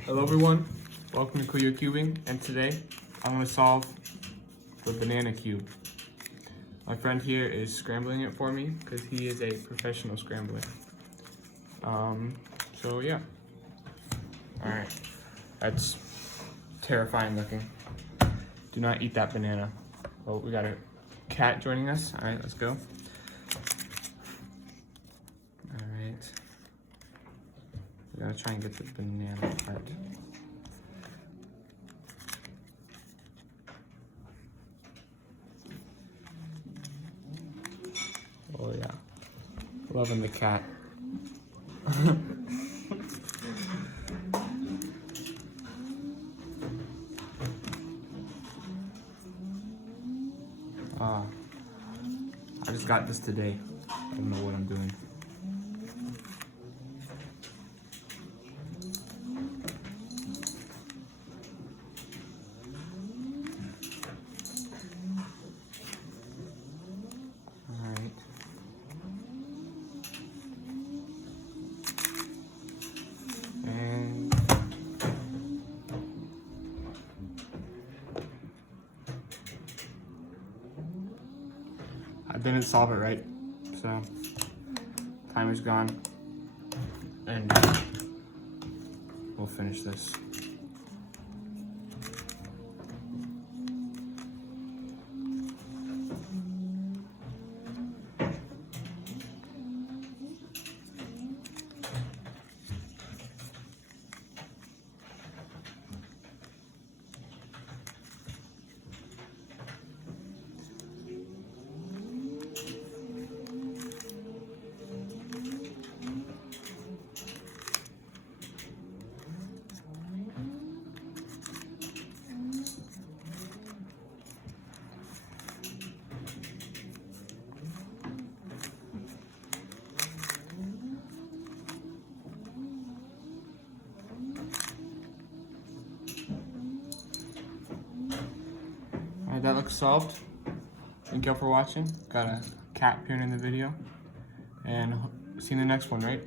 Hello everyone, welcome to Kuya Cubing, and today I'm going to solve the banana cube. My friend here is scrambling it for me because he is a professional scrambler. So yeah. Alright, that's terrifying looking. Do not eat that banana. Oh, we got a cat joining us. Alright, let's go. Alright. We gotta try and get the banana part. Oh yeah. Loving the cat. I just got this today. I don't know what I'm doing. Alright. And I didn't solve it right, so timer's gone, and we'll finish this. Alright, that looks solved. Thank y'all for watching. Got a cat appearing in the video. And see you in the next one, right?